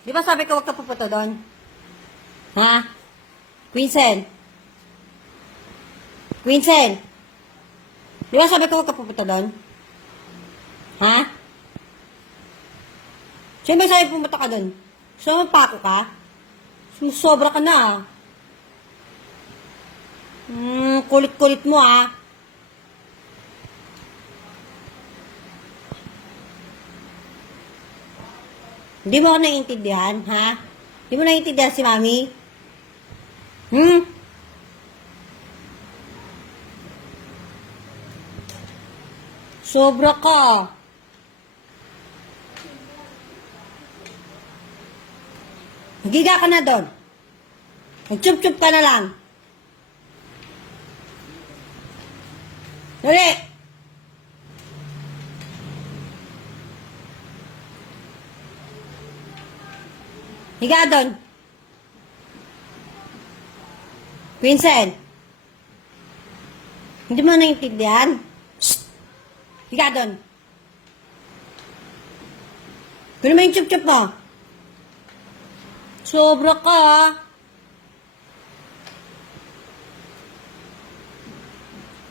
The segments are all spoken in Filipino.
Di ba sabi ko huwag ka pupunta doon? Ha? Quinsen? Quinsen? Di ba sabi ko huwag ka pupunta doon? Ha? Sino ba sabi pumunta ka doon? Gusto mo pako ka? Sobra ka na ah. Kulit-kulit mo ah. Hindi mo ako naiintindihan, ha? Hindi mo naiintindihan si Mami? Sobra ka. Magiga ka na doon. Mag-chup-chup ka na lang. Dali! Higa doon. Vincent. Hindi mo naiintindihan? Shhh! Higa doon. Gano'n mo yung chup-chup mo? Sobra ka, ha?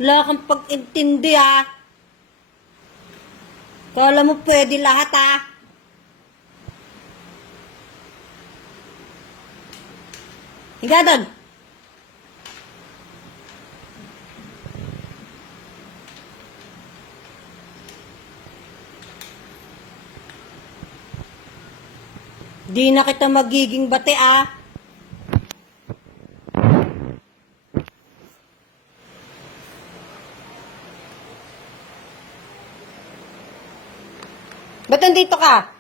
Wala kang pag-intindi, ha? Kala mo pwede lahat, ha? Higa doon. Di na kita magiging bate, ah. Ba't nandito ka?